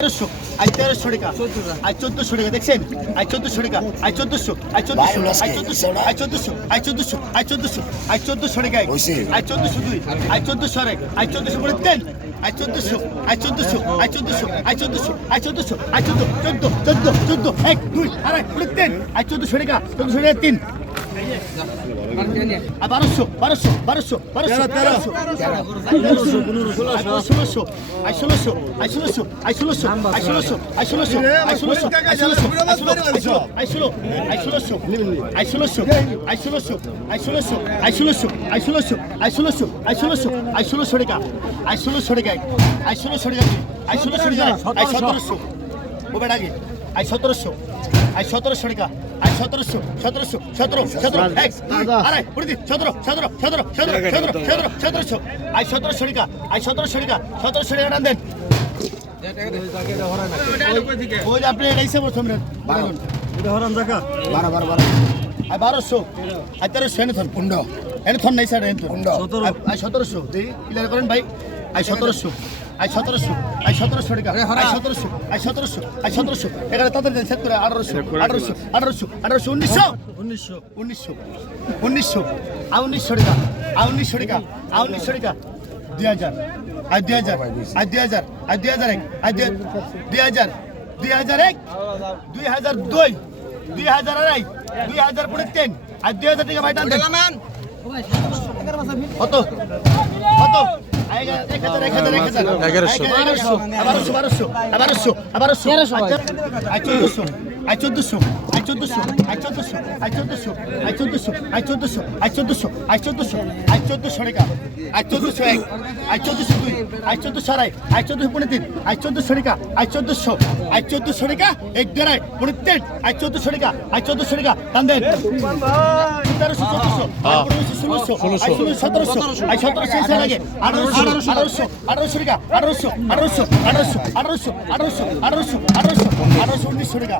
তেরোশো আই তেরোশো টাকা আই চোদ্দশো টাকা দেখছেন আই চোদ্দশো টাকা আই চোদ্দশো আই চোদ্দশো আই চোদ্দশো আই চোদ্দশো আই চোদ্দশো আই চোদ্দশো আই চোদ্দশো টাকা দুই আই চোদ্দশো আরেক আই চোদ্দশো করে দেন আই চোদ্দশো আই চোদ্দশো আই চোদ্দশো আই চোদ্দশো আই চোদ্দশো আই চোদ্দ চোদ্দ চোদ্দ চোদ্দ এক দুই আড়াই করে দেন আই চোদ্দশো টাকা চোদ্দশো টাকা তিন বারোশো বারোশো বারোশো বারোশো তেরোশো ষোলোশো আই ষোলোশো আই ষোলোশো আই ষোলোশো আই ষোলোশো আই ষোলোশো আই ষোলোশো আই ষোলোশো আই ষোলো আই ষোলোশো আই ষোলোশো আই ষোলোশো আই ষোলোশো আই ষোলোশো আই ষোলোশো আই ষোলোশো আই ষোলোশো আই ষোলোশো টাকা আই ষোলোশো টাকা আই ষোলোশো টাকা আই ষোলোশো টাকা আই সতেরোশো ও বেটা আই সতেরোশো আই সতেরোশো টাকা আই সতেরোশো সতেরোশো সতেরো সতেরো এক আরে পুরি দিন সতেরো সতেরো সতেরো সতেরো সতেরো সতেরো সতেরোশো। আই সতেরোশো টাকা আই সতেরোশো টাকা সতেরোশো টাকা টান দেন। ওই যে আপনি এটা হিসেবে প্রথমে বারো বারো বারো। আই বারোশো। আই তেরোশো এনে থন পনেরো। এনে থন নাই স্যার এনে থন সতেরোশো। করেন ভাই। আই সতেরোশো। আই সতেরোশো আই সতেরোশো টাকা আই সতেরোশো আই সতেরোশো আই সতেরোশো। এখানে তাদের সেট করে আঠারোশো আঠারোশো আঠারোশো। আঠারোশো উনিশশো। উনিশশো। উনিশশো উনিশশো আই উনিশশো টাকা আই উনিশশো টাকা আই উনিশশো টাকা। দুই হাজার আই দুই হাজার আই দুই হাজার আই দুই হাজার এক আই দুই হাজার দুই হাজার এক দুই হাজার দুই দুই হাজার আড়াই দুই হাজার পরে তিন আর দুই হাজার টাকা ভাই টান দেন। কত? কত? এগারোশো। আবার আবার আবার চোদ্দশো। চোদ্দশো আই চোদ্দশো আই চোদ্দশো আই চোদ্দশো আই চোদ্দশো আই চোদ্দশো আই চোদ্দশো আই চোদ্দশো টাকা। আই চোদ্দশো এক আই চোদ্দশো দুই আই চোদ্দশো আড়াই আই চোদ্দশো পনেরো তিন আই চোদ্দশো টাকা আই চোদ্দশো আই চোদ্দশো টাকা এক দেড়াই পনেরো তিন আই চোদ্দশো টাকা আই চোদ্দশো টাকা টান দেন। তেরোশো চোদ্দশো ষোলোশো আই ষোলো সতেরোশো আই সতেরোশো এসে লাগে। আঠারোশো আঠারোশো আঠারোশো আঠারোশো আঠারোশো আঠারোশো আঠারোশো আঠারোশো আঠারোশো আঠারোশো আঠারোশো উনিশশো টাকা।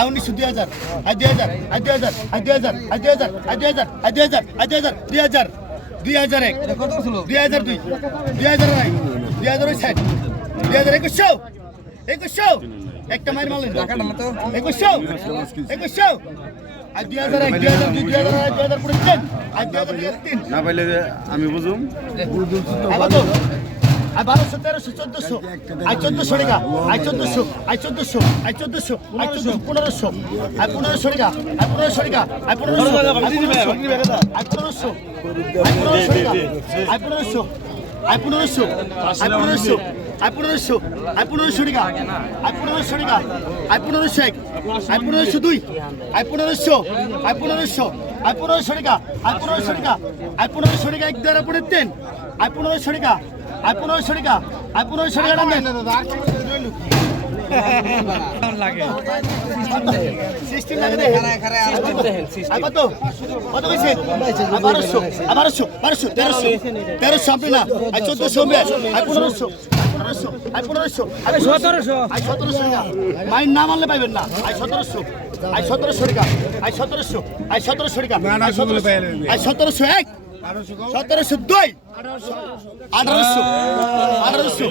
আই উনিশশো দুই হাজার আই দুই হাজার আই দুই হাজার আই দুই হাজার আই দুই হাজার আই দুই হাজার আই দুই হাজার আই দুই হাজার দুই হাজার দুই হাজার এক দুই হাজার দুই দুই হাজার আড়াই দুই হাজার ওই সাইড দুই হাজার একুশশো একুশশো একটা মাইর মারলেন একুশশো একুশশো আর দুই হাজার এক দুই হাজার দুই দুই হাজার দুই হাজার পুরো তিন আর দুই হাজার তিন না পাইলে আমি বুঝুম আর বারোশো তেরোশো চোদ্দশো আর চোদ্দশো টাকা আর চোদ্দশো আর চোদ্দশো আর চোদ্দশো আর চোদ্দশো পনেরোশো আর পনেরোশো টাকা আর পনেরোশো টাকা আর পনেরোশো আর পনেরোশো আর পনেরোশো আর পনেরোশো আর পনেরোশো আই পনেরোশো আই পনেরোশো টাকা আই পনেরোশো টাকা আই পনেরোশো এক আই পনেরোশো দুই আই পনেরোশো আই পনেরোশো আই পনেরোশো টাকা আই পনেরোশো টাকা আই পনেরোশো টাকা এক দেড় পনেরো তিন আই পনেরোশো টাকা আর পনেরোশো টাকা আর পনেরোশো টাকা লাগে বারোশো বারোশো তেরোশো। তেরোশো আপনি না আর চোদ্দশো আর পনেরোশো মাইন না মানলে পাইবেন না। আই সতেরোশো। আই সতেরোশো টাকা। আই সতেরোশো। আই সতেরোশো টাকা। আই সতেরোশো এক। সতেরোশো দুই আঠারোশো আঠারোশো আঠারোশো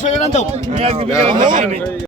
আঠারোশো